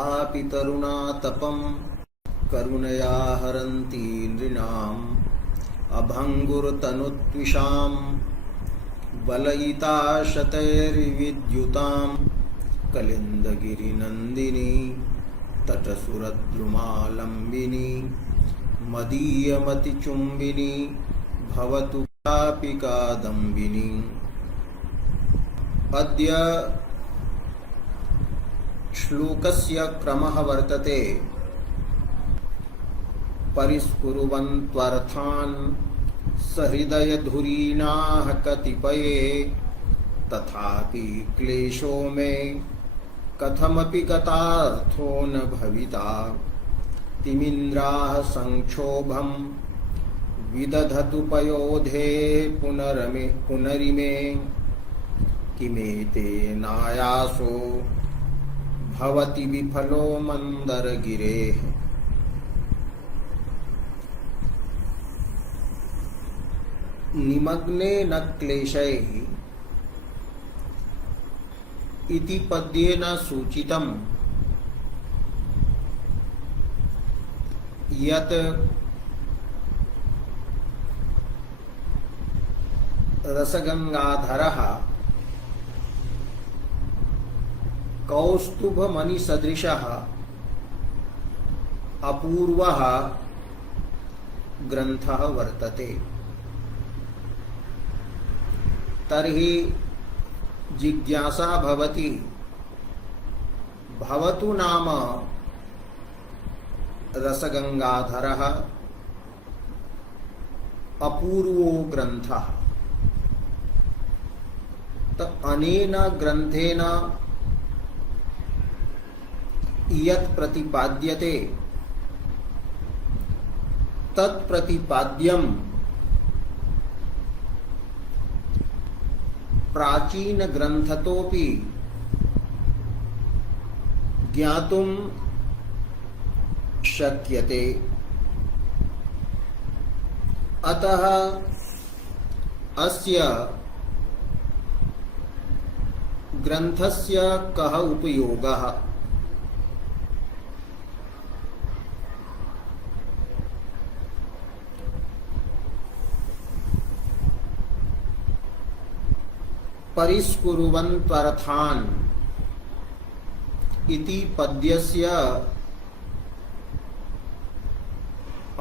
तथापि तरुणा तपं करुणया हरन्ति नृणाम् अभङ्गुरतनुत्विषां बलयिता शतैर्विद्युतां कलिन्दगिरिनन्दिनी तटसुरद्रुमालम्बिनी मदीयमतिचुम्बिनी भवतु कापि कादम्बिनी। अद्य श्लोकस्य क्रमः वर्तते परिस्कुर्वन्त्वर्थान् सहृदयधुरीणाः कतिपये तथापि क्लेशो मे कथमपि गतार्थो न भविता तिमिन्द्राः संक्षोभं विदधतुपयोधे पुनरिमे किमेते नायासो भवति विफलो मन्दरगिरेः। निमग्ने न क्लेशैः इति पद्येन सूचितम् यत् रसगंगाधरः कौस्तुभमणिसदृशः अपूर्वः ग्रन्थः वर्तते। तर्हि जिज्ञासा भवति भवतु नाम रसगंगाधरः अपूर्वो ग्रन्थः। अनेन ग्रन्थेन यत् प्रतिपाद्यते तत् प्रतिपाद्यं प्राचीन ग्रंथतोपि ज्ञातुं शक्यते। अतः अस्य ग्रंथस्य कः उपयोगः? परिस्कुर्वन्त्वर्थान् इति पद्यस्य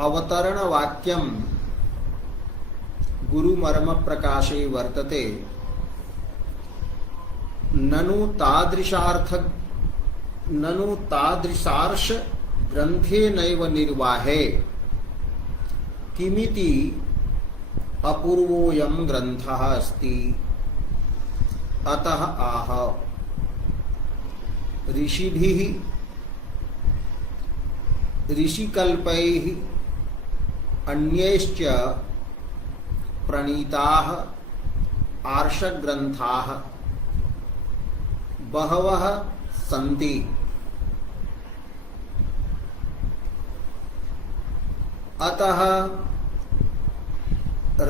अवतरणवाक्यं गुरुमर्मप्रकाशे वर्तते। ननु तादृशार्ष ग्रन्थेनैव निर्वाहे किमिति अपूर्वोऽयं ग्रन्थः अस्ति। अतः आह ऋषिभिः ऋषिकल्पैः अन्यैश्च प्रणीताः आर्षग्रन्थाः बहवः सन्ति। अतः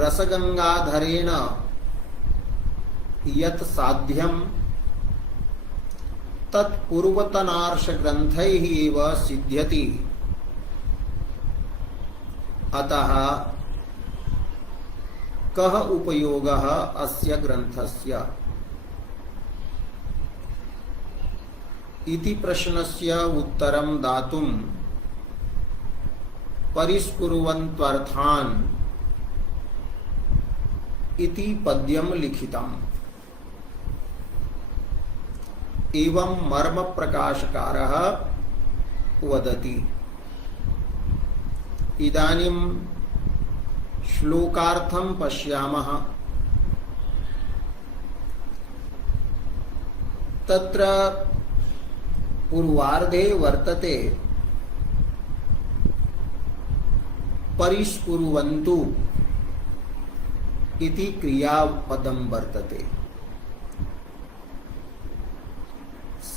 रसगंगाधरेण यत् साध्यं तत् पूर्वतनार्षग्रन्थैः एव सिद्ध्यति। अतः कः उपयोगः अस्य ग्रन्थस्य इति प्रश्नस्य उत्तरं दातुं परिस्कुर्वन्त्वर्थान् इति पद्यं लिखितम्। एवं मर्म प्रकाशकारः वदति। इदानीं श्लोकार्थं पश्यामः। तत्र पूर्वार्धे वर्तते परिस्कुर्वन्तु इति क्रियापदं वर्तते।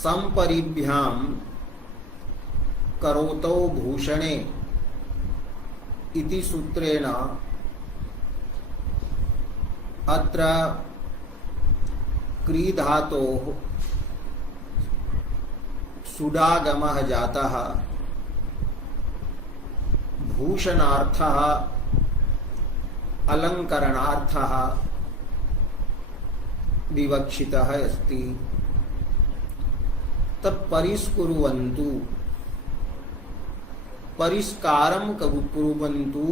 संपरिभ्यां करोतौ भूषणे इति सूत्रेण अत्र क्री धातोः सुडागमः जातः भूषणार्थः अलंकरणार्थः विवक्षितः अस्ति तत्परिष्कुर्वन्तु परिष्कारं कुर्वन्तु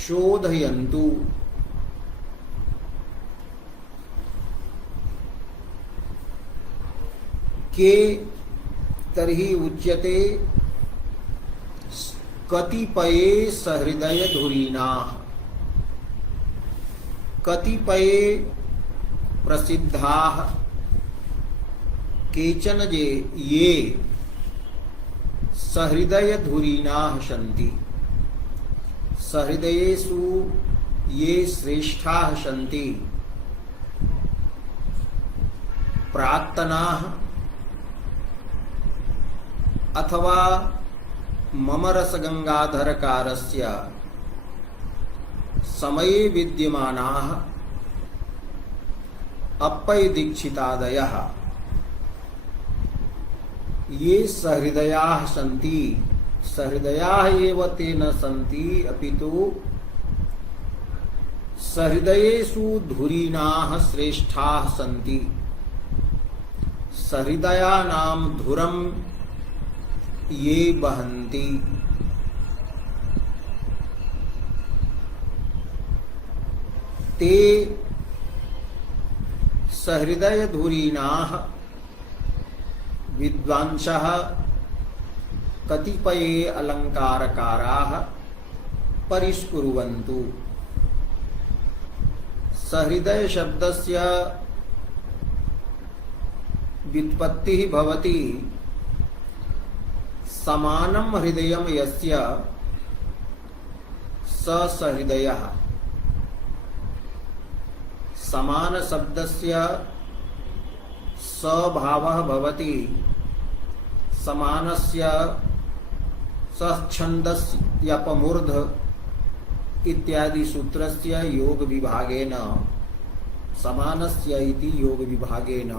शोधयन्तु के तर्हि उच्यते कतिपये सहृदय धुरीणाः कतिपये प्रसिद्धाः केचन ये सहृदय धुरीणाः सन्ति सहृदयेषु ये श्रेष्ठाः सन्ति प्राक्तनाः अथवा मम रसगंगाधरकारस्य समये विद्यमानाः अप्पय दीक्षितादयः ये सहृदयाः सन्ति सहृदयाः एव ते न सन्ति अपितु सहृदयेषु धुरीणाः श्रेष्ठाः सन्ति सहृदयानां धुरं ये वहन्ति ते सहृदय धुरीणाः विद्वांसः कतिपये अलंकारकाराः परिष्कुर्वन्तु सहृदय शब्दस्य व्युत्पत्तिः भवति समानं हृदयं यस्य स सहृदयः समान शब्दस्य सभावः भवति समानस्य सच्छन्दस्यपमूर्ध इत्यादि सूत्रस्य योग विभागेन समानस्य इति योग विभागेन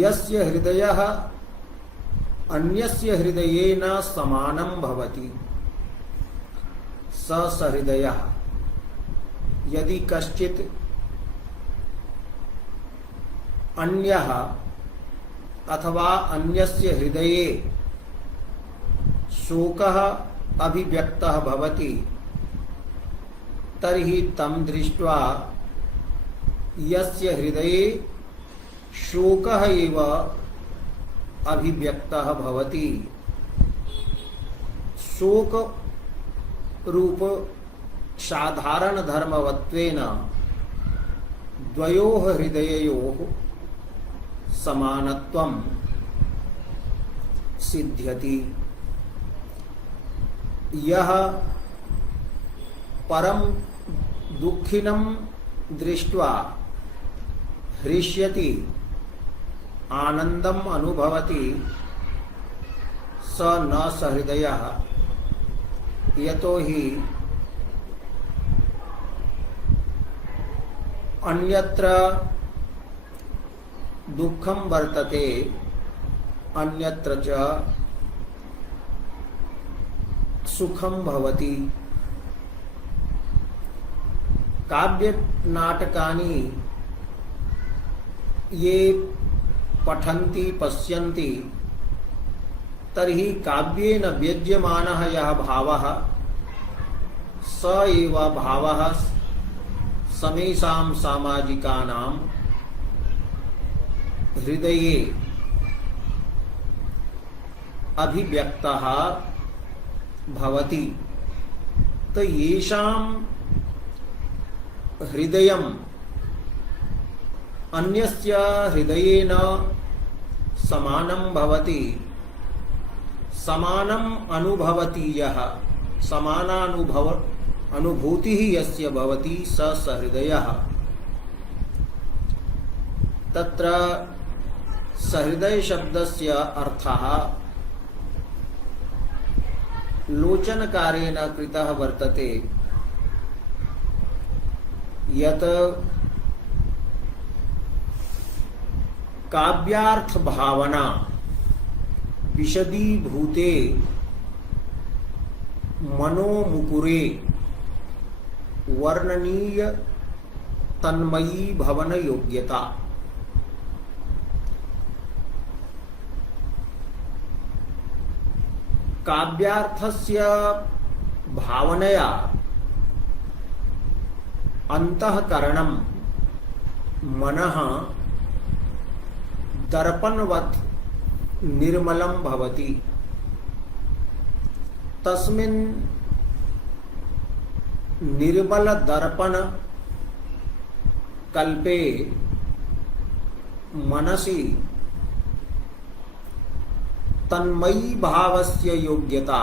यस्य हृदयः अन्यस्य हृदयेन समानं भवति स सहृदयः यदि कश्चित् अन्यः अथवा अन्यस्य हृदये शोकः अभिव्यक्तः भवति तर्हि तं दृष्ट्वा यस्य हृदये शोकः एव अभिव्यक्तः भवति शोक रूप साधारण धर्मवत्वेन द्वयोः हृदययोः समानत्वं सिद्ध्यति यः परम दुःखिनं दृष्ट्वा हृष्यति आनंदम अनुभवति स न सहृदयः यतो हि अन्यत्र दुःखं वर्तते अन्यत्र च सुखं भवति काव्य नाटकानि ये पठन्ति पश्यन्ति तर्हि काव्येन व्यज्यमानः यः भावः स एव भावः समेषां सामाजिकानां हृदये अभिव्यक्तः भवति तो येषां हृदयम् अन्यस्य हृदयेन समानं भवति समानम् अनुभवति यः समानानुभव अनुभूतिः यस्य भवति स सहृदयः तत्र सहृदय शब्दस्य अर्थः लोचनकारेण कृतः वर्तते यत् काव्यार्थ भावना विशदीभूते मनोमुकुरे वर्णनीय तन्मयी भवन योग्यता। काव्यार्थस्य भावनया अंतःकरणं मनः दर्पणवत् निर्मलं भवति। तस्मिन् निर्मल दर्पण कल्पे मनसि तन्मयी भावस्य योग्यता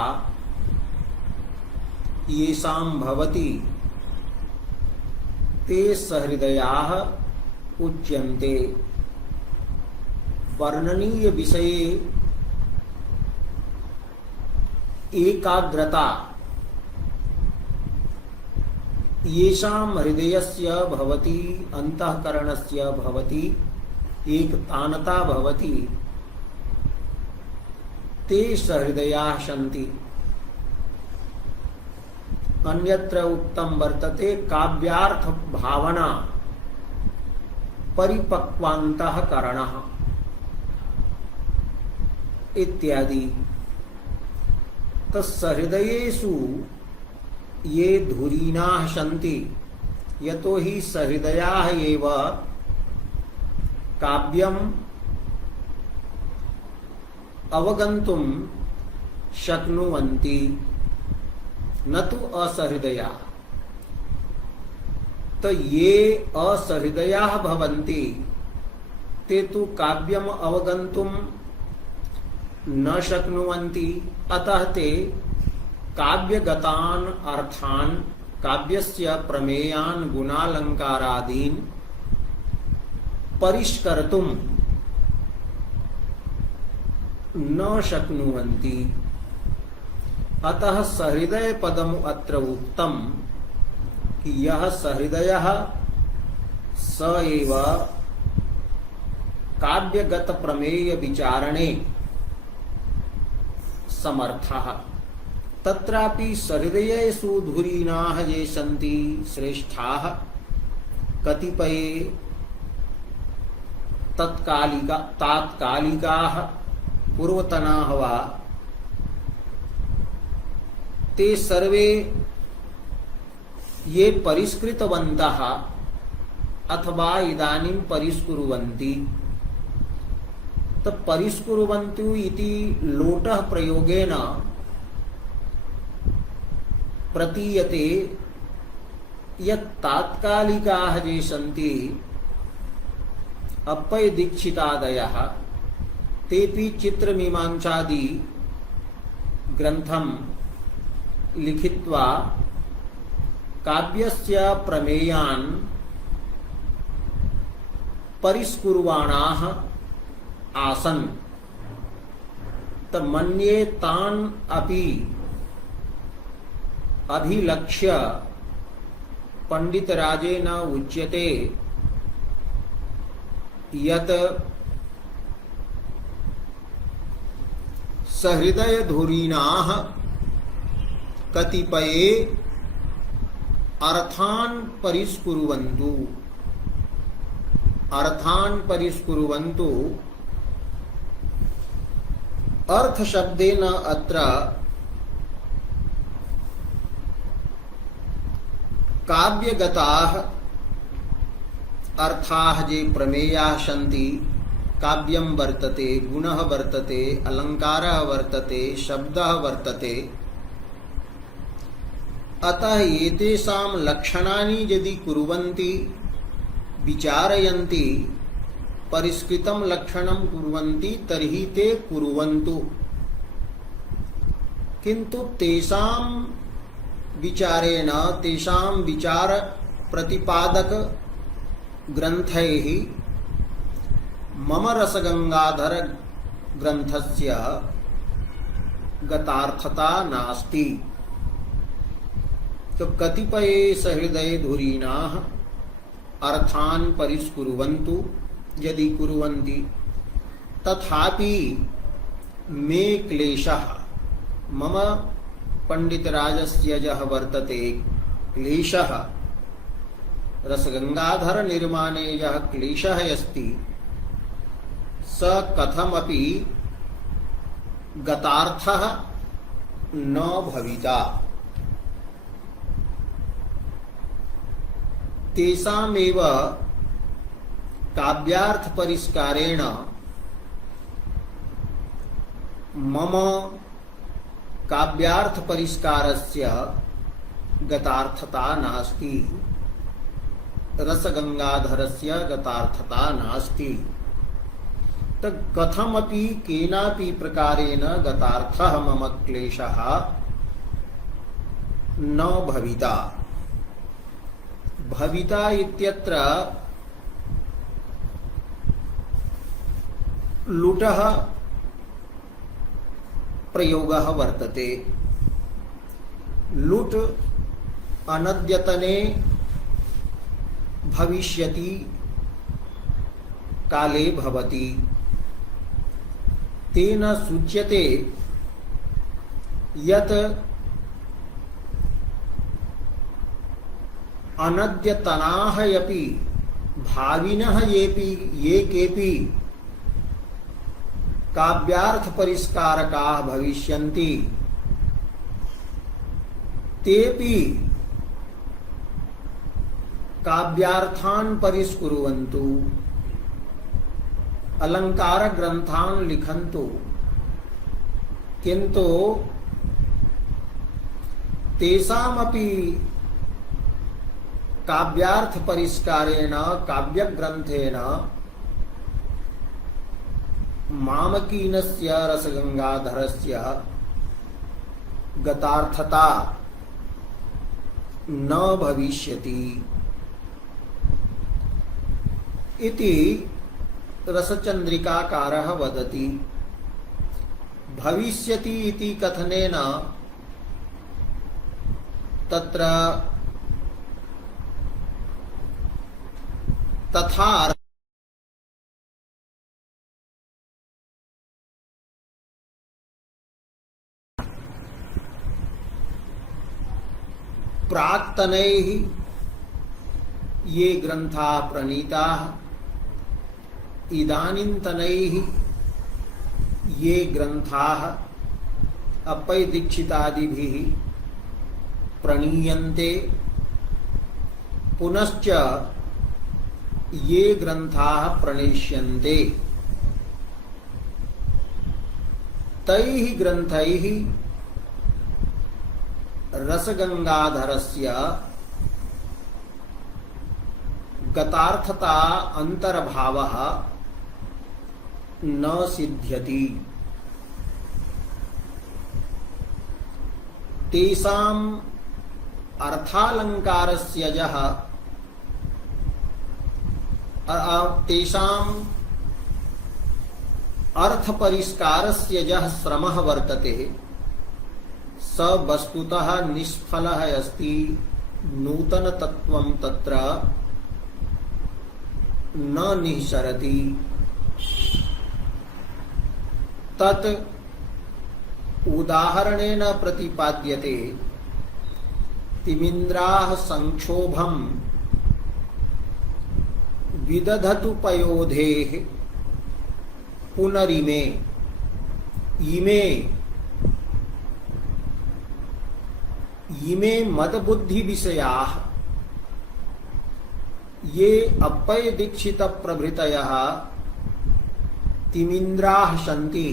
येषां भवति ते सहृदयाः उच्यन्ते। वर्णनीय विषये एकाग्रता येषां हृदयस्य भवति, अंतःकरणस्य भवति, एकतानता भवति, ते सहृदयाः सन्ति। अन्यत्र उक्तं वर्तते काव्यार्थ भावना परिपक्वान्तःकरणः इत्यादि। तत्सहृदयेषु ये धुरीणाः सन्ति, यतो हि सहृदयाः एव काव्यम् अवगन्तुं शक्नुवन्ति, न तु असहृदया। तो ये असहृदयाः भवन्ति ते तु काव्यम् अवगन्तुं न शक्नुवन्ति। अतः ते काव्यगतान् अर्थान्, काव्यस्य प्रमेयान् गुणालङ्कारादीन् परिष्कर्तुं न शक्नुवन्ति। अतः सहृदय पदम् अत्र उक्तम् कि यः सहृदयः स एव काव्यगत प्रमेय विचारणे समर्थः। तत्रापि सहृदयेषु धुरीणाः ये सन्ति श्रेष्ठाः, कतिपये तात्कालिकाः पूर्वतनाः वा, ते सर्वे ये परिष्कृतवन्तः अथवा इदानीं परिष्कुर्वन्ति। तत् परिष्कुर्वन्तु इति लोटः प्रयोगेन प्रतीयते यत् तात्कालिकाः ये सन्ति अप्पय दीक्षितादयः, तेपि चित्रमीमांसादि ग्रन्थं लिखित्वा काव्यस्य प्रमेयान् परिष्कुर्वाणाः आसन्। मन्ये तान् अपि अभिलक्ष्य पंडितराजेन उच्यते यत् सहृदयधुरीणाः कतिपये अर्थान् परिष्कुर्वन्तु। अर्थान् परिष्कुर्वन्तु अर्थ शब्देन अत्र काव्यगताः अर्थाः ये प्रमेयाः सन्ति, काव्यं वर्तते, गुणः वर्तते, अलङ्कारः वर्तते, शब्दः वर्तते। अतः एतेषां लक्षणानि यदि कुर्वन्ति, विचारयन्ति, परिष्कृतं लक्षणं कुर्वन्ति तर्हि ते कुर्वन्तु। किन्तु तेषां विचारेण, तेषां विचार प्रतिपादक ग्रन्थैः मम रसगंगाधर ग्रन्थस्य गतार्थता नास्ति। तो कतिपये सहृदयधुरीणाः अर्थान् परिष्कुर्वन्तु, यदि कुर्वन्ति तथापि मे क्लेशः मम पंडितराजस्य यः वर्तते क्लेशः रसगंगाधर निर्माणे यः क्लेशः अस्ति स कथमपि गतार्थः न भविता। तेषामेव काव्यार्थ परिष्कारेण मम काव्यार्थ परिष्कारस्य गतार्थता नास्ति, रसगंगाधरस्य गतार्थता नास्ति। कथमपि केनापि प्रकारेण गतार्थः मम क्लेशः न भविता। भविता इत्यत्र लुटः प्रयोगः वर्तते। लुट अनद्यतने भविष्यति काले भवति। तेन सूच्यते यत् अनद्यतनाः अपि भाविनः ये केपि काव्यार्थ परिष्कारकाः भविष्यन्ति तेपि काव्यार्थान् परिष्कुर्वन्तु, अलंकार ग्रंथान् लिखन्तु। किन्तु तेषामपि काव्यार्थ परिष्कारेण काव्य ग्रंथेन मामकीनस्य रसगंगाधरस्य गतार्थता न भविष्यति इति रसचंद्रिकाकारः वदति। भविष्यति इति कथनेन तत्र तथा प्राक्तनैः ये ग्रन्थाः प्रणीताः इदानीन्तनैः ये ग्रन्थाः अप्पय दीक्षितादिभिः प्रणीयन्ते, पुनश्च ये ग्रन्थाः प्रणेष्यन्ते। तैः ग्रन्थैः रसगंगाधरस्य गतार्थता अंतर्भावः न सिद्ध्यति। तेषाम् अर्थालंकारस्य यः तेषाम् अर्थपरिष्कारस्य यः श्रमः वर्तते स वस्तुतः निष्फलः अस्ति। नूतन तत्त्वं तत्र न निःसरति। तत् उदाहरणेन प्रतिपाद्यते। तिमिन्द्राः संक्षोभं विदधतु पयोधेः पुनरिमे इमे मदबुद्धि विषयाः ये अप्पय दीक्षित प्रभृतयः तिमिन्द्राः सन्ति,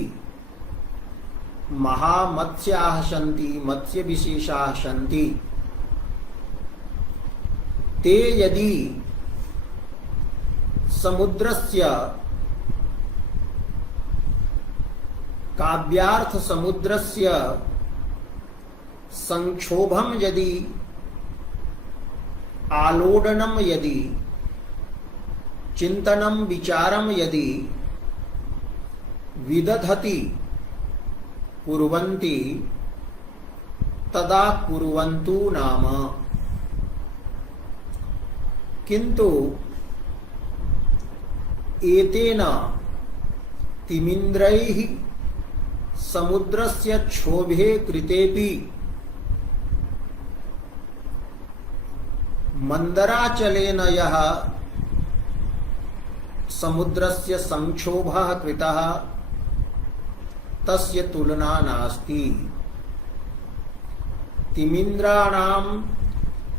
महामत्स्याः सन्ति, मत्स्य विशेषाः सन्ति। ते यदि समुद्रस्य काव्यार्थ समुद्रस्य संक्षोभम यदि आलोडनम यदि चिंतनम विचारम यदि विदधति कुर्वन्ति तदा कुर्वन्तु नाम। किंतु एतेन तिमिन्द्रैः समुद्रस्य क्षोभे कृतेपि मन्दराचलेन यः समुद्रस्य संक्षोभः कृतः तस्य तुलना नास्ति। तिमिन्द्राणां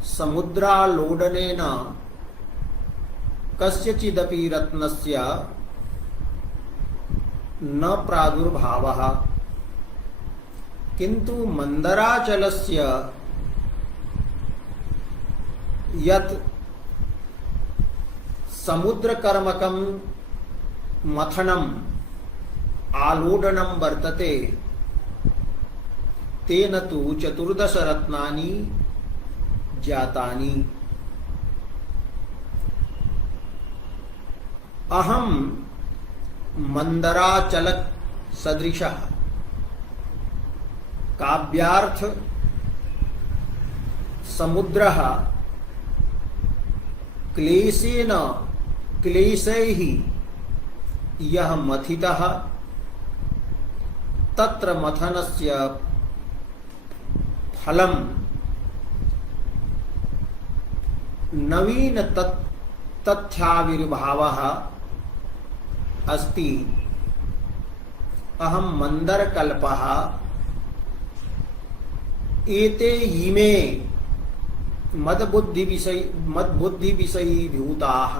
समुद्रालोडनेन कस्यचिदपि रत्नस्य न प्रादुर्भावः, किन्तु मन्दराचलस्य यत् समुद्रकर्मकं मथनम् आलोडनं वर्तते तेन तु 14 रत्नानि जातानि। अहं मन्दराचल सदृशः काव्यार्थ समुद्रः क्लेशेन क्लेशैः यः मथितः तत्र मथनस्य फलं नवीन तथ्याविर्भावः अस्ति। अहं मन्दरकल्पः एते इमे मद्बुद्धिविषयीभूताः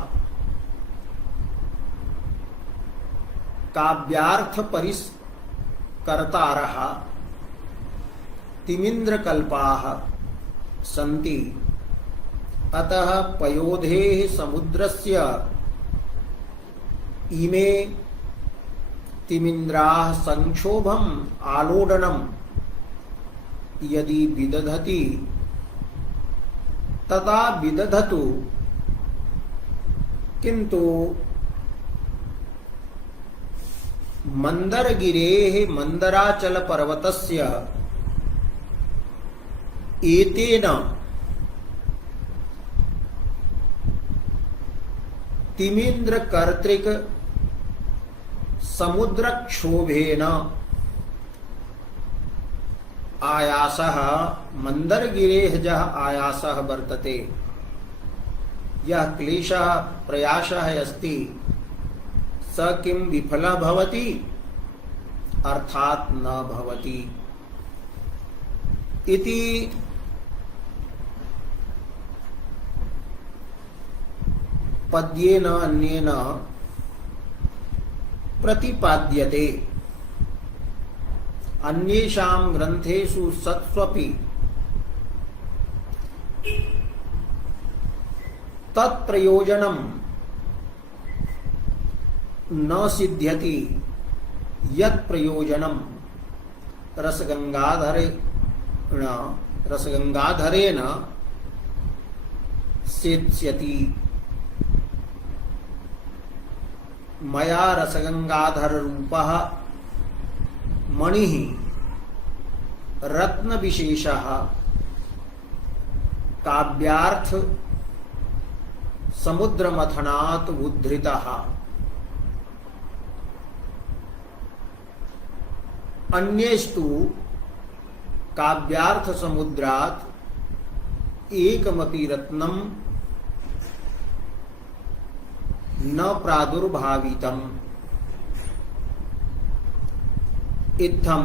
काव्यार्थ परिष्कर्तारः तिमिन्द्रकल्पाः सन्ति। अतः पयोधेः समुद्रस्य इमे तिमिन्द्राः संक्षोभम् आलोडनं यदि विदधति तथा विदधतु, किन्तु मन्दरगिरेः मन्दराचलपर्वतस्य एतेन तिमिन्द्रकर्तृक समुद्रक्षोभेन आयासः मन्दरगिरेः यः आयासः वर्तते, यः क्लेशः प्रयासः अस्ति स किं विफलः भवति, अर्थात् न भवति इति पद्येन अन्येन प्रतिपाद्यते। अन्येषां ग्रन्थेषु सत्स्वपि तत्प्रयोजनं न सिद्ध्यति यत् प्रयोजनं रसगंगाधरेण सिद्ध्यति। मया रसगंगाधर रूपः मणिः रत्नविशेषः काव्यार्थ समुद्रमथनात् उद्धृतः। अन्येस्तु काव्यार्थ समुद्रात् एकमपि रत्नं न प्रादुर्भावितम्। इत्थं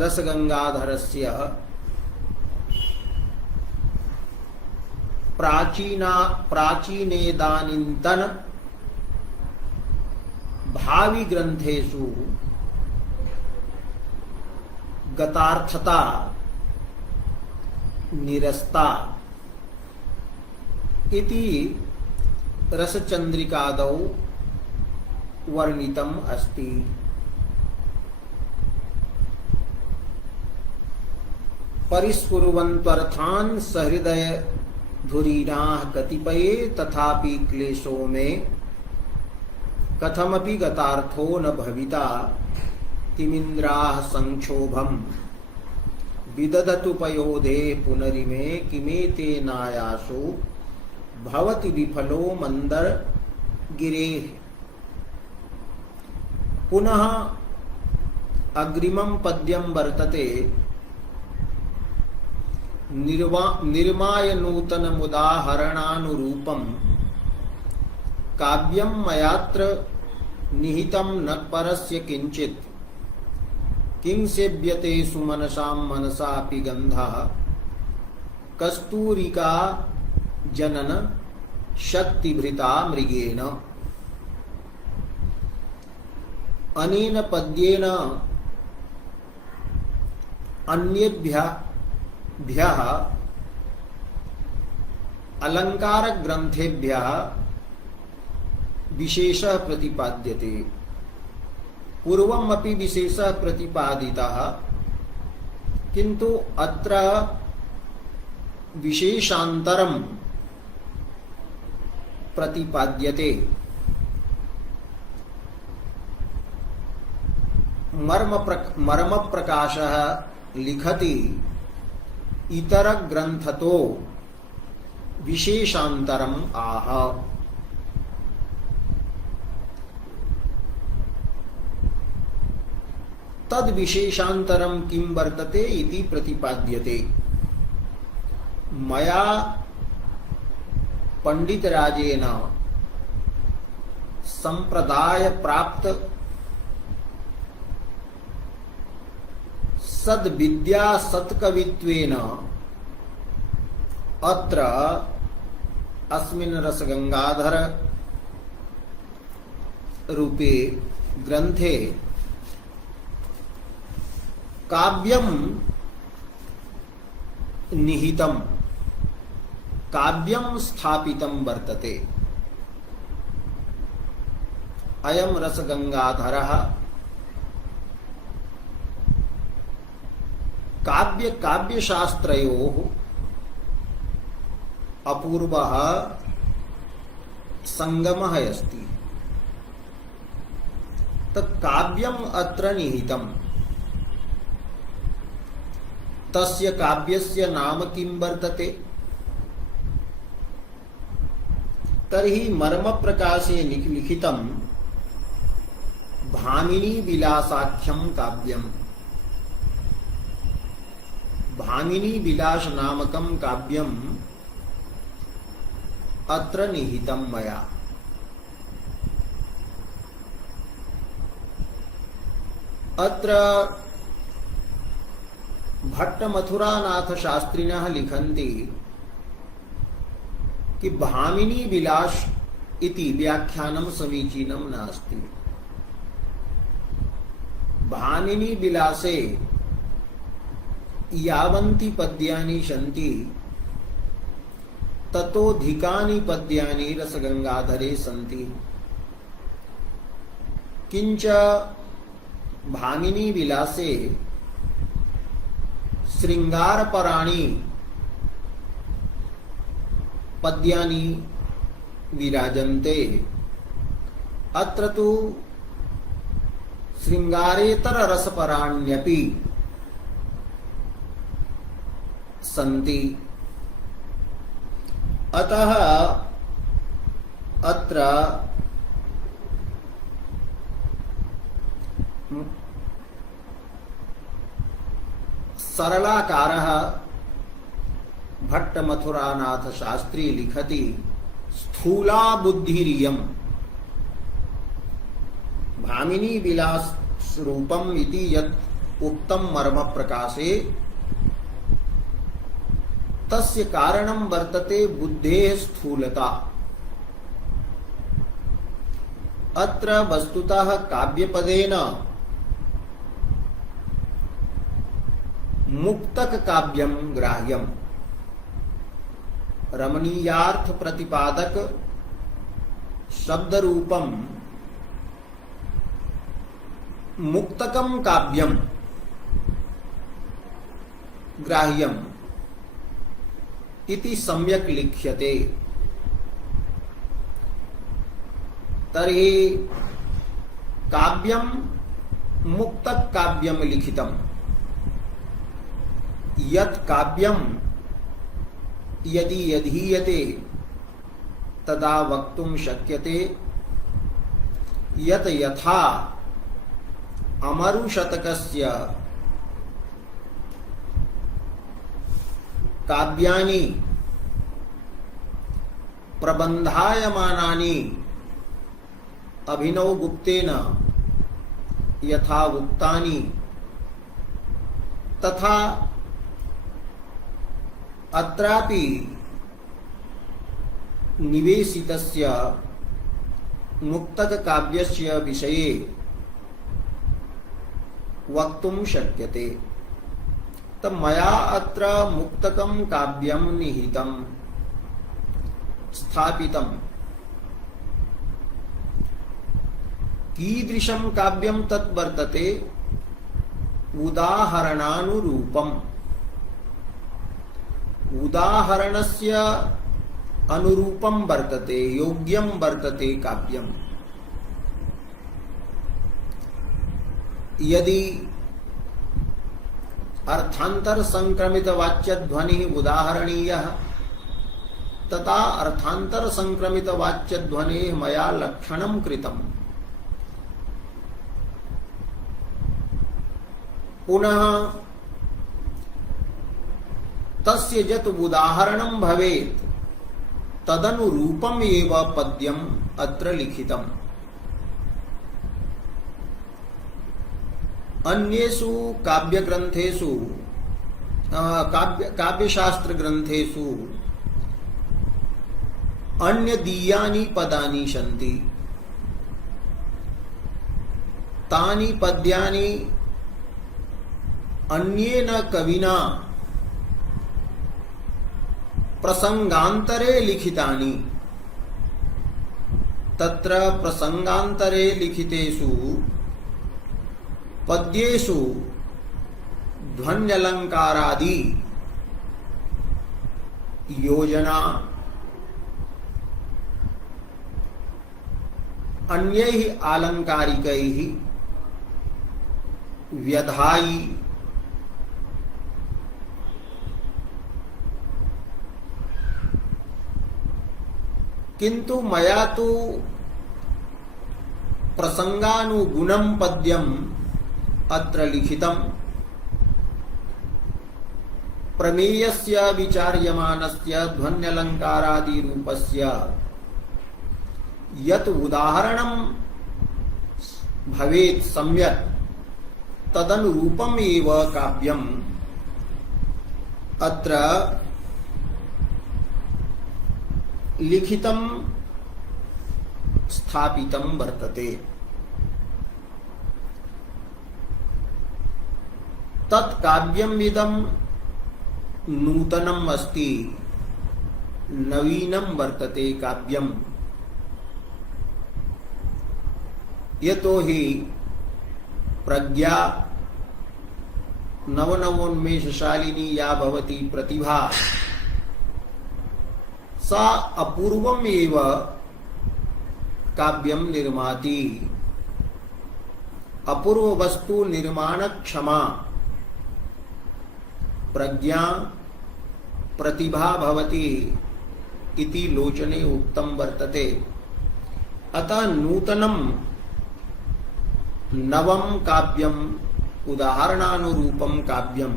रसगंगाधरस्य प्राचीनेदानीन्तन भावी ग्रंथेषु गतार्थता निरस्ता इति रसचंद्रिकादौ वर्णितम् अस्ति। परिस्फुरन्त्वर्थान् सहृदय धुरीणाः कतिपये तथापि क्लेशो में कथमपि गतार्थो न भविता तिमिन्द्राः संक्षोभम् विदधतु पयोधे पुनरिमे किमेते नायासो भवति विफलो मंदर गिरेः पुनः अग्रिमं पद्यं वर्तते निर्माय नूतनमुदाहरणानुरूपं काव्यं मयात्र निहितं न परस्य किंचित् किं सेव्यते सुमनसां मनसापि गन्धः कस्तूरिका जनन शक्तिभृता मृगेण। अनेन पद्येन अन्येभ्यः अलंकार ग्रंथेभ्यः विशेषः प्रतिपाद्यते। पूर्वम् अपि विशेषः प्रतिपादितः, किन्तु अत्र विशेषान्तरं प्रतिपाद्यते। मर्म प्रकाशः लिखति इतर ग्रंथतो विशेषान्तरम् आह। तद विशेषान्तरं किं वर्तते इति प्रतिपाद्यते। मया पंडितराजेन संप्रदाय प्राप्त सद्विद्या सत्कवित्वेन अत्र अस्मिन् रसगंगाधर रूपे ग्रंथे काव्यं निहितं, काव्यं स्थापितं वर्तते। अयं रसगंगाधरः काव्यशास्त्रयोः अपूर्वः संगमः अस्ति। तत् काव्यम् अत्र निहितम्। तस्य काव्यस्य नाम किं वर्तते? तर्हि मर्म प्रकाशे लिखितं भामिनी विलासाख्यं काव्यम्। भामिनी विलास नामकं काव्यम् अत्र निहितं मया। अत्र भट्ट मथुरानाथ शास्त्रिणः लिखन्ति कि भामिनी विलास इति व्याख्यानं समीचीनं नास्ति। भामिनी विलासे यावन्ति पद्यानि सन्ति ततोऽधिकानि पद्यानि रसगंगाधरे सन्ति। किंच भामिनी विलासे श्रृंगारपराणि पद्यानि विराजन्ते। अत्र तु श्रृंगारेतर रसपराण्यपि सन्ति। अतः अत्र सरलाकारः भट्ट मथुरानाथ शास्त्री लिखति स्थूला बुद्धिरियम् भामिनी विलास रूपम् इति यत् उक्तं मर्म प्रकाशे तस्य कारणं वर्तते बुद्धेः स्थूलता। अत्र वस्तुतः काव्यपदेन मुक्तक काव्यं ग्राह्यं। रमणीयार्थ प्रतिपादक शब्द रूपम मुक्तकम काव्यम ग्राह्यम इति सम्यक लिख्यते। तर्हि काव्यम मुक्तक काव्यम लिखितम। यत् काव्यम यदि यधीयते तदा वक्तुं शक्यते यत् यथा अमरुशतकस्य काव्यानि प्रबंधायमानानि अभिनवगुप्तेन यथा उक्तानि तथा अत्रापि निवेशितस्य मुक्तक काव्यस्य विषये वक्तुं शक्यते। तो मया अत्र मुक्तकं काव्यं निहितं स्थापितं। कीदृशं काव्यं तत् वर्तते? उदाहरणानुरूपम्। उदाहरणस्य अनुरूपं वर्तते, योग्यं वर्तते काव्यम्। यदि अर्थांतर संक्रमित वाच्य ध्वनि उदाहरणीयः तथा अर्थांतर संक्रमित वाच्य ध्वनि मया लक्षणं कृतम्। पुनः तस्य यत् उदाहरणं भवेत् तदनुरूपम् एव पद्यम् अत्र लिखितम्। अन्येषु काव्यग्रन्थेषु काव्यशास्त्र ग्रंथेषु अन्यदीयानि पदानि सन्ति। तानि पद्यानि अन्येन कविना प्रसंगांतरे लिखितानि। तत्र प्रसंगांतरे लिखितेषु पद्येषु ध्वन्यलंकारादि योजना अन्यैः आलंकारिकैः व्यधायि किंतु मया तो प्रसंगानुगुणं पद्यम् अत्र लिखितम्। प्रमेयस्य विचार्यमानस्य ध्वन्यलंकारादि रूपस्य यत् उदाहरणं भवेत् सम्यक् तदनुरूपम् एव काव्यम् अत्र लिखितं स्थापितं वर्तते। तत् काव्यमिदं नूतनम् अस्ति, नवीनं वर्तते काव्यम्। यतोहि प्रज्ञा नवनवोन्मेषशालिनी या भवति प्रतिभा सा अपूर्वम् एव काव्यं निर्माति। अपूर्व वस्तु निर्माण क्षमा प्रज्ञा प्रतिभा भवति इति लोचने उक्तं वर्तते। अतः नूतनं नवं काव्यम् उदाहरणानुरूपं काव्यं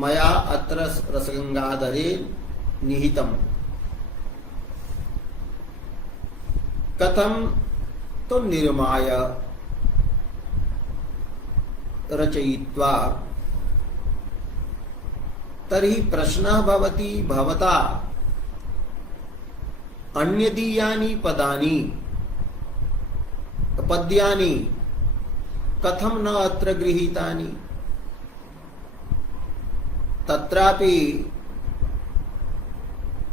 मया अत्र रसगंगाधरे निहितम्। कथं तो निर्माय रचयित्वा। तर्हि प्रश्नः भवति भवता अन्यदीयानि पदानि पद्यानि कथं न अत्र गृहीतानि? तत्रापि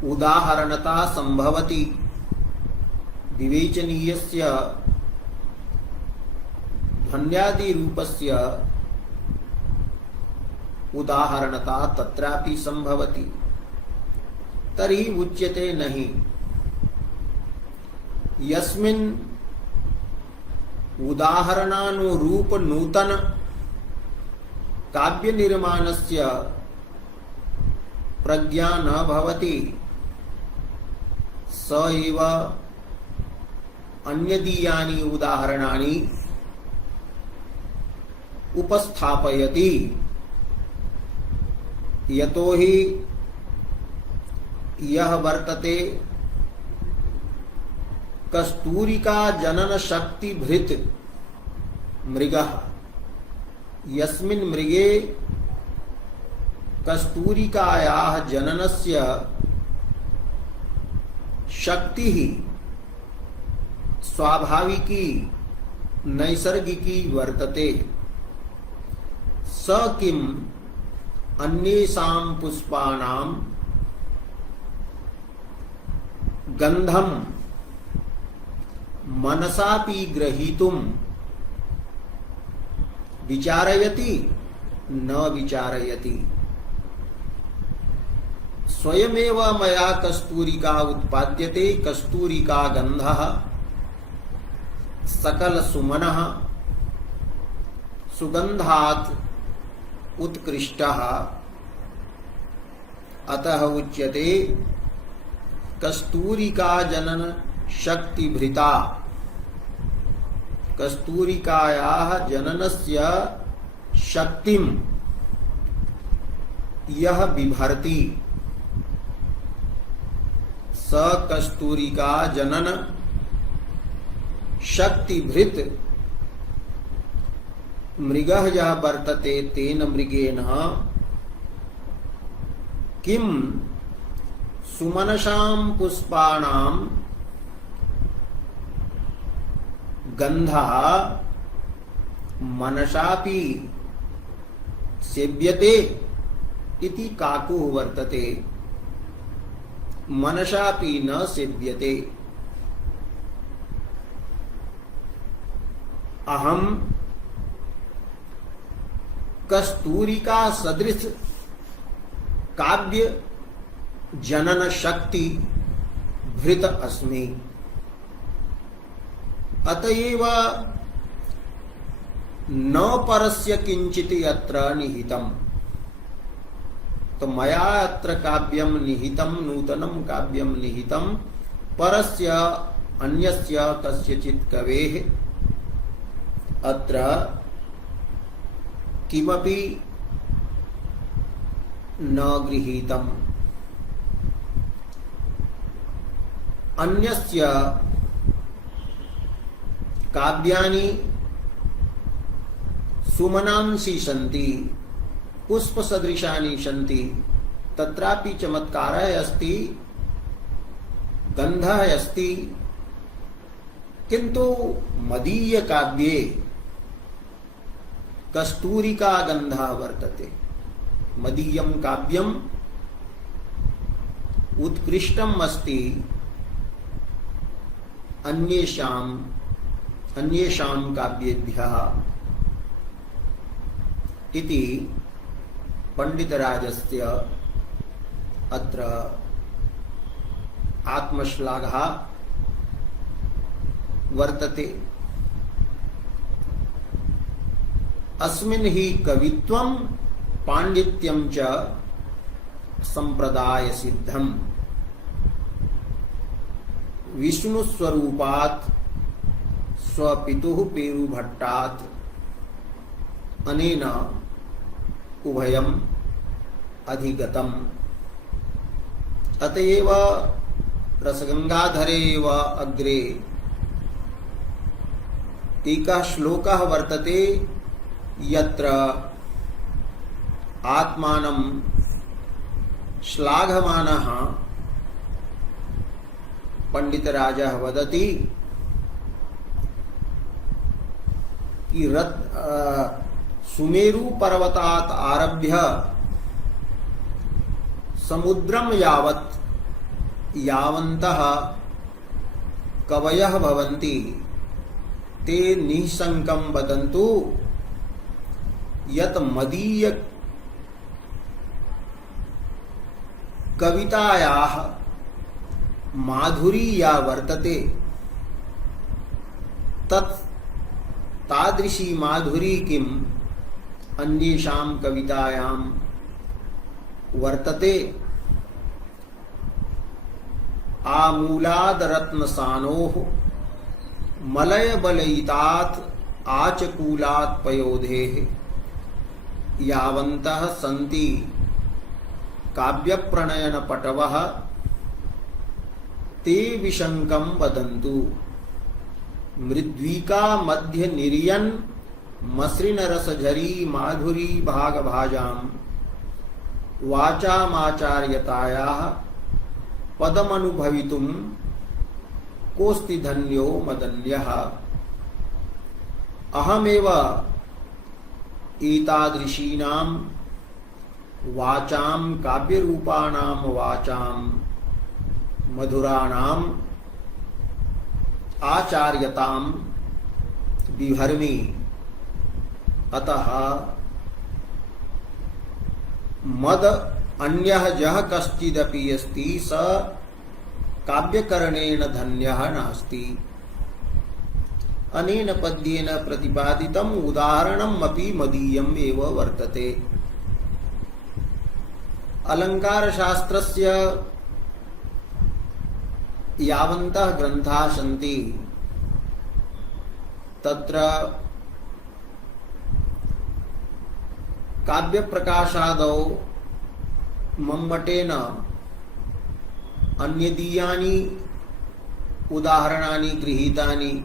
उदाहरणता संभवति। विवेचनीयस्य ध्वन्यादि रूपस्य उदाहरणता तत्रापि संभवति। तर्हि उच्यते नहीं यस्मिन् उदाहरणानुरूप नूतन काव्य निर्माणस्य प्रज्ञा न भवति स एव अन्यदीयानि उदाहरणानि उपस्थापयति यतो हि यह वर्तते कस्तूरिका जनन शक्ति भृत मृगः यस्मिन् मृगे कस्तूरिकायाः जननस्य शक्ति ही स्वाभाविकी नैसर्गिकी वर्तते स किम अन्येषां पुष्पाणां गंधम मनसापि ग्रहीतुं विचारयति न विचारयति। स्वयमेव मया कस्तूरिका उत्पाद्यते कस्तूरिका गंधः सकल सुमनः सुगंधात् उत्कृष्टः अतः उच्यते कस्तूरिका जनन शक्ति भृता कस्तूरिकायाः जननस्य शक्तिं यह बिभर्ति स कस्तूरिका जनन शक्ति भृत मृगः यः वर्तते तेन मृगेण किम सुमनसां पुष्पाणां गंधः मनसापि सेव्यते इति काकुः वर्तते मनसापि न सेव्यते। अहम कस्तूरिका सदृश काव्य जनन शक्ति भृत अस्मि अतएव न परस्य किंचित यत्र निहितम्। तो मया अत्र काव्यम निहितम नूतनम काव्यम निहितम परस्य अन्यस्य कस्यचित् कवेः अत्र किमपि न गृहीतम्। अन्यस्य काव्यानि सुमनांसि सन्ति पुष्पसदृशानि सन्ति तत्रापि चमत्कारः अस्ति गन्धः अस्ति किन्तु मदीय काव्ये कस्तूरिका गन्धः वर्तते। मदीयं काव्यम् उत्कृष्टम् अस्ति अन्येषां काव्येभ्यः इति पंडितराजस्य अत्र आत्मश्लाघः वर्तते। अस्मिन् हि कवित्वं पाण्डित्यं च संप्रदाय सिद्धम् विष्णुस्वरूपात् स्वपितुः पेरुभट्टात् अनेन उभयम् अधिगतम्। अतएव रसगंगाधरे एव अग्रे एकः श्लोकः वर्तते यत्र आत्मानं श्लाघमानः पंडितराजः वदति कि सुमेरु पर्वतात् आरभ्य समुद्रम यावत् यावन्तः कवयः भवन्ति ते निःशङ्कं वदन्तु यत् मदीय कवितायाः माधुरी या वर्तते तत् तादृशी माधुरी किम् अन्येषां कवितायां वर्तते। आमूलाद् रत्नसानोः मलयबलयितात् आचकूलात् पयोधेः यावन्तः सन्ति काव्य प्रणयन पटवः ते विशंकं वदन्तु मृद्विका मध्य निर्यन मसृण रस झरी माधुरी भाग भाजाम वाचामाचार्यतायाः पदमनुभवितुं कोऽस्ति धन्यो मदन्यः। अहमेव एतादृशीनां वाचां काव्यरूपाणां वाचां मधुराणां आचार्यतां बिभर्मि। अतः मद अन्यः यः कश्चिदपि अस्ति स काव्यकरणेन धन्यः नास्ति। अनेन पद्येन प्रतिपादितम् उदाहरणम् अपि मदीयम् एव वर्तते। अलंकार शास्त्रस्य यावन्तः ग्रन्थाः सन्ति तत्र काव्य प्रकाशादौ मम्मटेन अन्यदीयानि उदाहरणानि गृहीतानि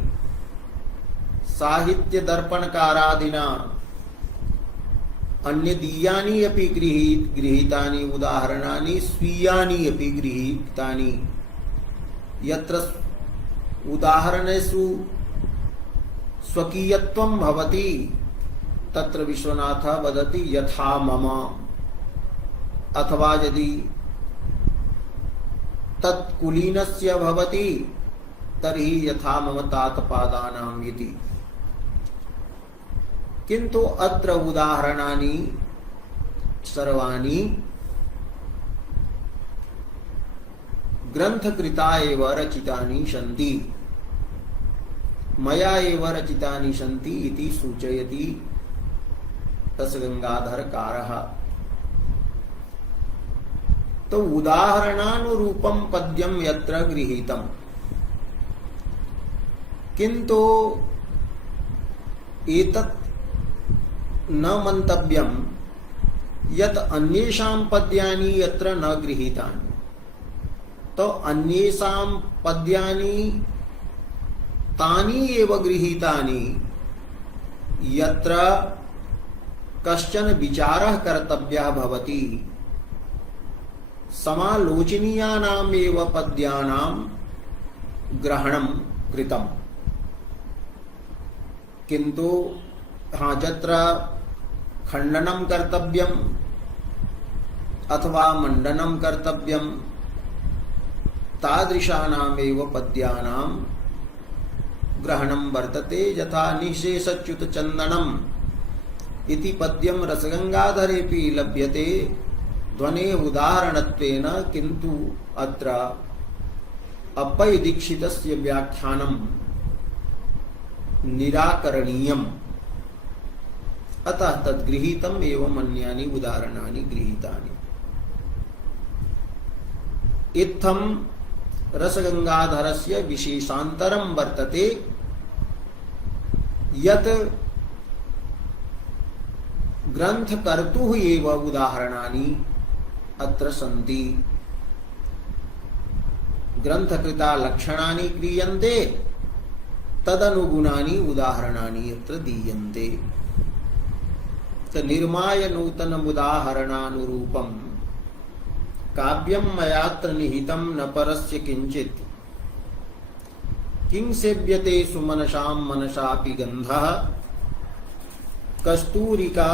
साहित्य दर्पणकारादिना अन्यदीयानि अपि गृहीतानि उदाहरणानि स्वीयानि अपि गृहीतानि। यत्र उदाहरणेषु स्वकीयत्वं भवति तत्र विश्वनाथः वदति यथा मम, अथवा यदि तत्कुलीनस्य भवति तर्हि यथा मम तातपादानाम् इति। किन्तु अत्र उदाहरणानि सर्वाणि ग्रंथकृता एव रचितानि सन्ति, मया एव रचितानि सन्ति इति सूचयति रसगंगाधरकारः। तो उदाहरणानुरूपं पद्यं यत्र गृहीतम्, किन्तु एतत् न मंतव्यं यत् अन्येषां पद्यानि यत्र न गृहीतानि। तो अन्येषां पद्यानि तानि एव गृहीतानि यत्र कश्चन विचारः कर्तव्यः भवति। समालोचनीयानाम् एव पद्यानां ग्रहणं कृतम्। किन्तु यत्र खण्डनं कर्तव्यम् अथवा मण्डनं कर्तव्यम् तादृशानामेव पद्यानां ग्रहणं वर्तते। यथा निःशेषच्युत चन्दनम् इति पद्यं रसगंगाधरेऽपि लभ्यते ध्वनेः उदाहरणत्वेन, किन्तु अत्र अप्पय्य दीक्षितस्य व्याख्यानं निराकरणीयम्। अतः तद्गृहीतम् एवं अन्यानि उदाहरणानि गृहीतानि। इत्थं रसगंगाधरस्य विशेषान्तरं वर्तते यत् ग्रंथकर्तुः एव उदाहरणानि अत्र सन्ति। ग्रंथकृता लक्षणानि क्रियन्ते, तदनुगुणानि उदाहरणानि अत्र दीयन्ते। निर्माय नूतनमुदाहरणानुरूपं काव्यं मयात्र निहितं न परस्य किंचित् किं सेव्यते सुमनसां मनसापि गन्धः कस्तूरिका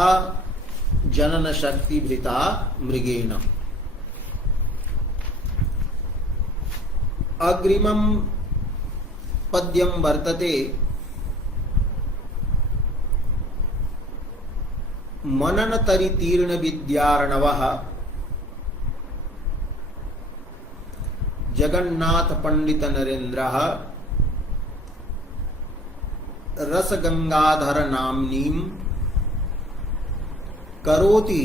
जनन शक्ति भृता मृगेण। अग्रिमं पद्यं वर्तते मनन तरितीर्ण विद्यार्णवः जगन्नाथ पंडित नरेन्द्रः रसगंगाधर नाम्नीं करोति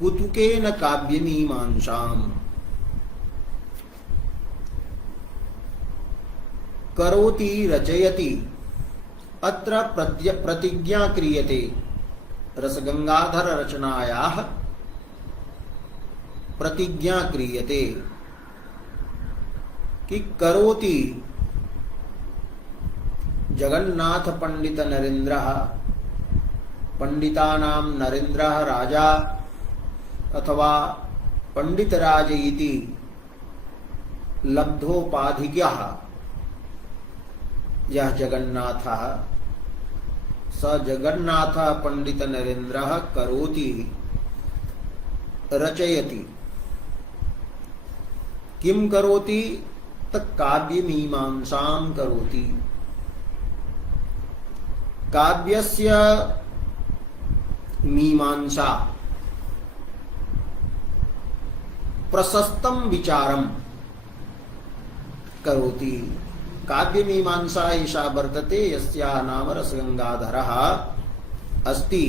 कुतुकेन काव्यमीमांसाम्। करोति रचयति, अत्र प्रतिज्ञा क्रियते रसगंगाधर रचनायाः प्रतिज्ञा क्रियते कि करोति जगन्नाथ पंडित नरेन्द्रः, पंडितानां नरेन्द्रः राजा अथवा पंडितराज इति लब्धोपाधिक्यः यः जगन्नाथः स जगन्नाथः पंडित नरेन्द्रः करोति रचयति। किं करोति? काव्य मीमांसां करोति। काव्यस्य मीमांसा प्रशस्तं विचारं करोति। काव्य मीमांसा एषा वर्तते यस्याः नाम रसगंगाधरः अस्ति।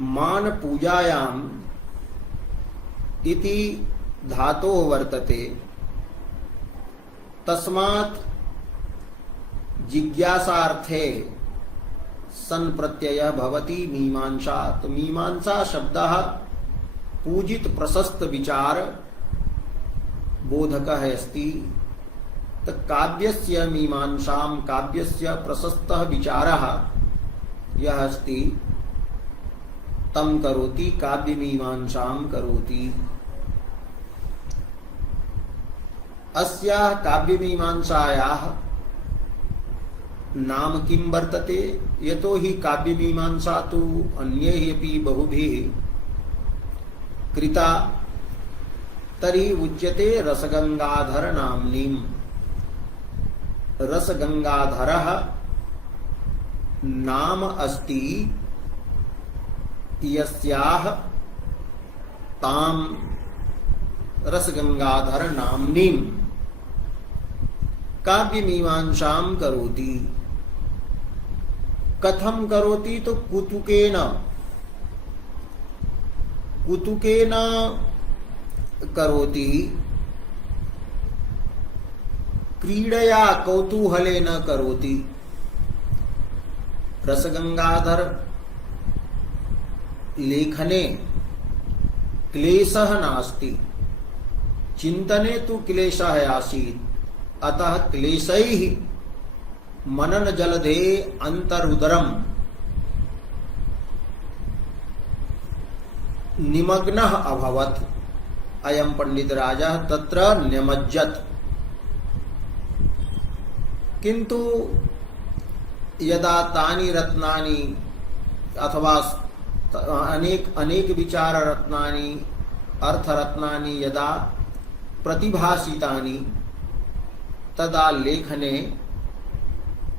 मान पूजायाम् इति धातोः वर्तते, तस्मात् जिज्ञासार्थे सन प्रत्ययः भवति मीमांसा। तो मीमांसा शब्दः पूजित प्रशस्त विचार बोधकः अस्ति। तो काव्यस्य मीमांसां काव्यस्य प्रशस्तः विचारः यः अस्ति तं करोति, काव्य मीमांसां करोति। अस्याः काव्य मीमांसायाः नाम किं वर्तते? यतो हि काव्य मीमांसा तु अन्यैः अपि बहुभिः कृता, तर्हि उच्यते रसगंगाधर नाम्नीम्। रसगंगाधरः नाम अस्ति यस्याः तां रसगंगाधर नाम्नीं काव्य मीमांसां करोति। कथं करोति? तो कुतुकेन करोति, क्रीडया कौतूहलेन करोति। रसगंगाधर लेखने क्लेशः नास्ति, चिंतने तु क्लेशः आसीत्। अतः क्लेशैः मनन जलधे अंतरुदरम निमग्नः अभवत्। अयं पंडित राजा तत्र न्यमज्जत्। किंतु यदा तानि रत्नानि अथवा अनेक विचार रत्नानि अर्थ रत्नानि यदा प्रतिभासितानि तदा लेखने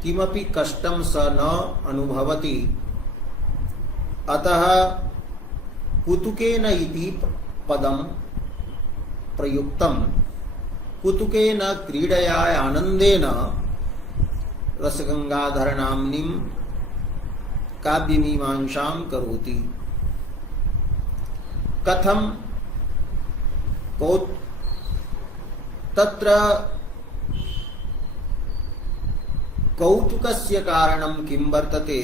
किमपि कष्टं स न अनुभवति। अतः कुतुकेन इति पदं प्रयुक्तं। कुतुकेन क्रीडया आनंदेन रसगंगाधर नाम्नीं काव्यमीमांसां करोति। कथं? तत्र कौतुकस्य कारणं किं वर्तते?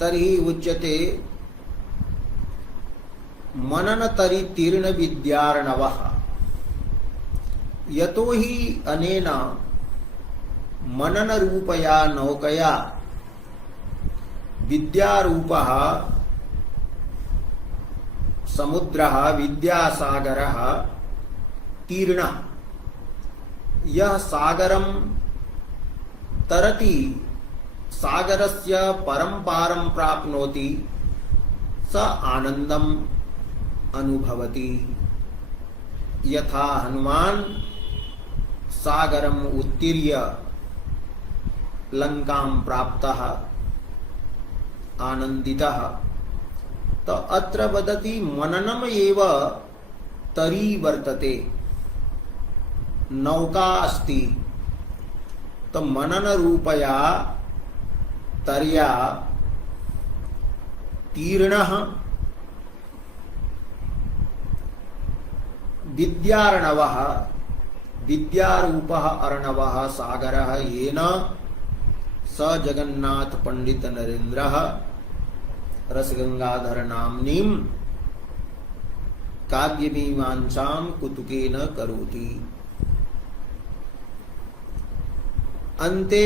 तर्हि उच्यते मननतरितीर्ण विद्यार्णवः। यतो हि अनेन मनन रूपया नौकया विद्यारूपः समुद्रः विद्यासागरः तीर्णः। यह सागरं तरति सागरस्य परम्पारं प्राप्नोति स आनन्दम् अनुभवति। यथा हनुमान् सागरम् उत्तीर्य लंकां प्राप्तः आनन्दितः। तो अत्र वदति मननम एव तरी वर्तते, नौका अस्ति। तो मनन रूपया तर्या तीर्णः विद्यार्णवः विद्यारूपः अर्णवः सागरः येन स स जगन्नाथ पंडित नरेन्द्रः रसगंगाधर नाम्नीं काव्यमीमांसां कुतुकेन करोति। अन्ते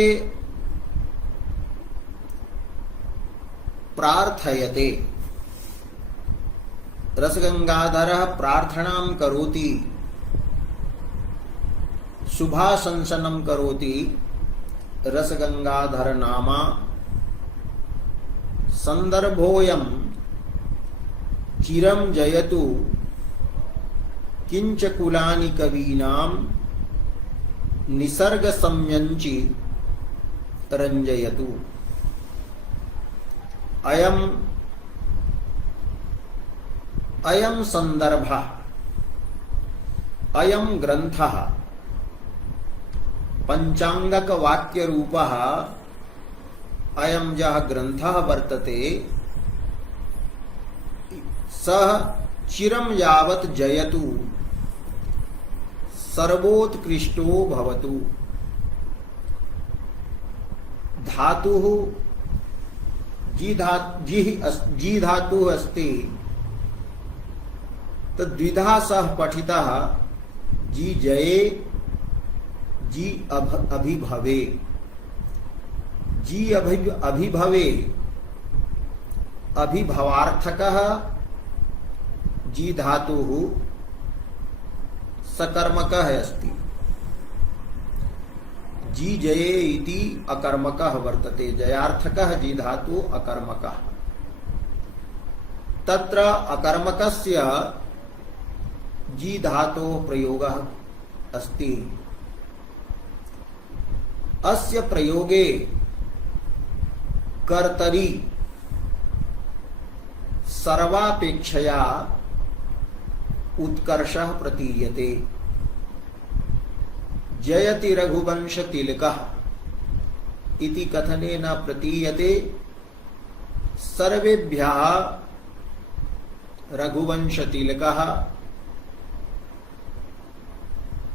प्रार्थयते, रसगंगाधरः प्रार्थनां करोति, शुभाशंसनं करोति। रसगंगाधर नामा संदर्भोऽयं चिरं जयतु किंच कुलानि कवीनां निसर्ग सम्यंचि रंजयतु। अयं संदर्भः, अयं ग्रंथः पंचांगक वाक्य रूपः अयं यः ग्रंथः वर्तते सः चिरं यावत् जयतु सर्वोत्कृष्टो भवतु। धातुः जी धातुः अस्ति तद्विधा सः पठितः जी जये जी अभिभवे। जी अभिभवे अभिभवार्थकः जी धातुः सकर्मकः अस्ति। जी जये इति अकर्मकः वर्तते, जयार्थकः जी धातुः अकर्मकः। तत्र अकर्मकस्य जी धातोः प्रयोगः अस्ति। अस्य प्रयोगे कर्तरि सर्वापेक्षया उत्कर्षः प्रतीयते। जयति रघुवंश तिलकः इति कथनेन प्रतीयते सर्वेभ्यः रघुवंश तिलकः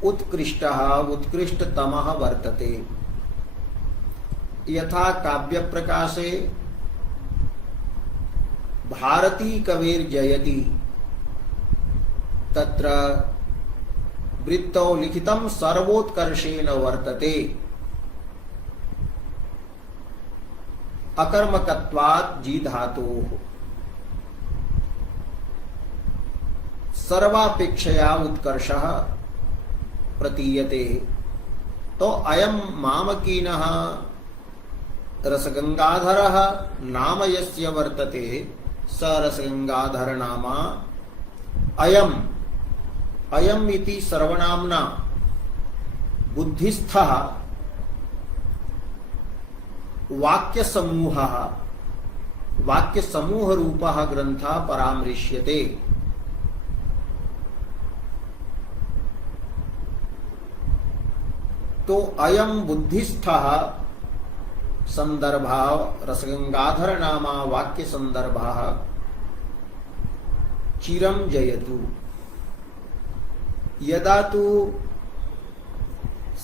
उत्कृष्टः उत्कृष्टतमः वर्तते। यथा काव्य प्रकाशे भारती कविर्जयति तत्र वृत्तौ लिखितं सर्वोत्कर्षेण वर्तते। अकर्मकत्वात् जी धातोः सर्वापेक्षया उत्कर्षः प्रतीयते। तो अयं मामकीनः रसगंगाधरः नाम यस्य वर्तते स रसगंगाधर नामा अयम् इति सर्वनाम्ना बुद्धिस्थः वाक्यसमूहः वाक्यसमूहरूपः ग्रन्थः परामृश्यते। तो अयं बुद्धिस्थः संदर्भः रसगंगाधर नामा वाक्य संदर्भः चिरं जयतु। यदा तु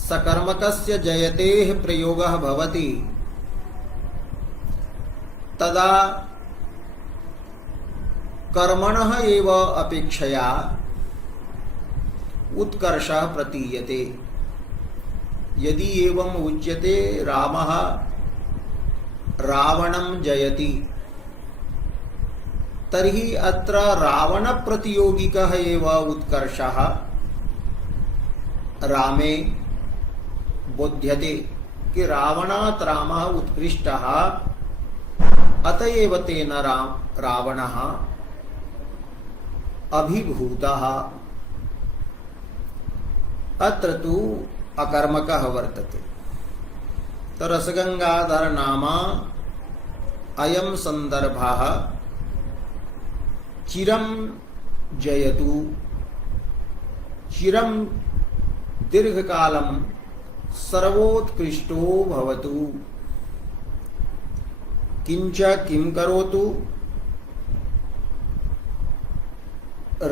सकर्मकस्य जयतेः प्रयोगः भवति तदा कर्मणः एव अपेक्षया उत्कर्षः प्रतीयते। यदि एवं उच्यते रामः रावणं जयति तर्हि अत्र रावण प्रतियोगिकः एव उत्कर्षः रामे बोध्यते कि रावणात् रामः उत्कृष्टः अतएव तेन रावणः अभिभूतः। अत्र तु अकर्मकः वर्तते। तो रसगंगाधर नामा अयं संदर्भः चिरं जयतु। चिरं दीर्घकालं सर्वोत्कृष्टो भवतु। किंच किं करोतु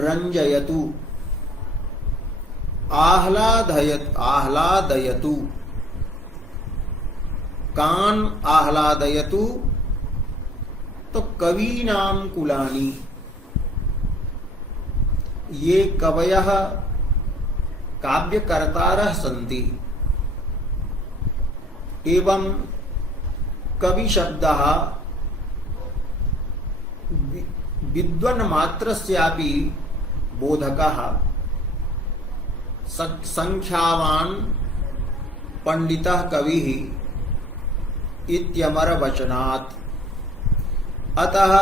रंजयतु आह्लादयतु। कान आह्लादयतु, तो कवीनां कुलानि, ये कवयः काव्यकर्तारः सन्ति। एवं कवि शब्दः विद्वन्मात्रस्यापि बोधकः, संख्यावान् पंडितः कविः इत्यमरवचनात्। अतः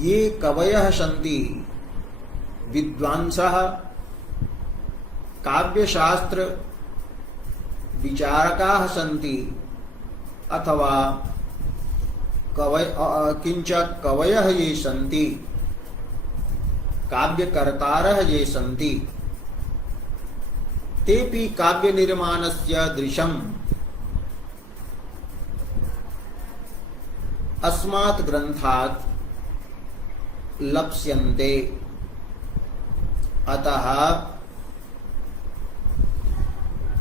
ये कवयः सन्ति विद्वांसः काव्यशास्त्र विचारकाः सन्ति अथवा किंच कवयः ये सन्ति काव्यकर्तारः ये सन्ति तेपि काव्यनिर्माणस्य दृशम् अस्मात् ग्रन्थात् लप्स्यन्ते। अतः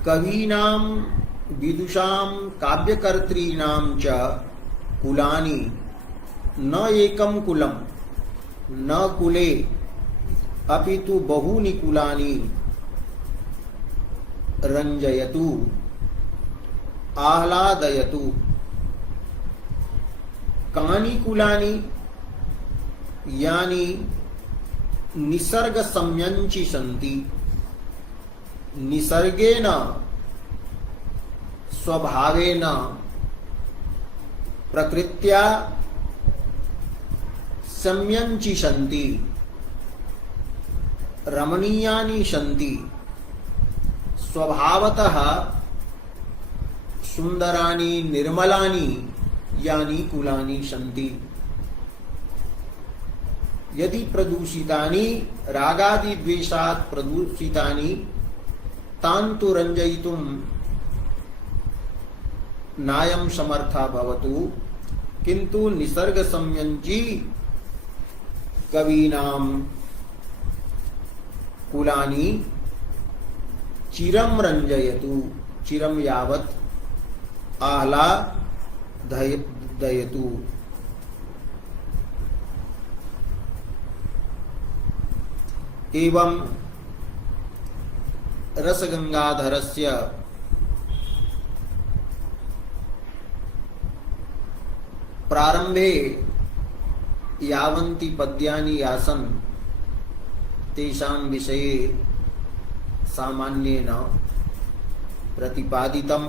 कवीनां विदुषां काव्यकर्तॄणां च कुलानि न एकं कुलं न कुले अपि तु बहूनि कुलानि रंजयतु आह्लादयतु। कानि कुलानि यानि निसर्ग सम्यंची सन्ति, निसर्गेण स्वभावेन प्रकृत्या सम्यंची सन्ति, रमणीयानि सन्ति, स्वभावतः सुंदराणि निर्मलानि यानि कुलानि सन्ति। यदि प्रदूषितानि रागादि द्वेषात् प्रदूषितानि तान् तु रञ्जयितुं नायं समर्था भवतु, किन्तु निसर्ग संयंची कवीनां कुलानि चिरं रञ्जयतु, चिरं यावत् आह्लादयतु। एवं रसगंगाधरस्य प्रारंभे यावन्ति पद्यानि आसन् तेषां विषये सामान्येन प्रतिपादितम्।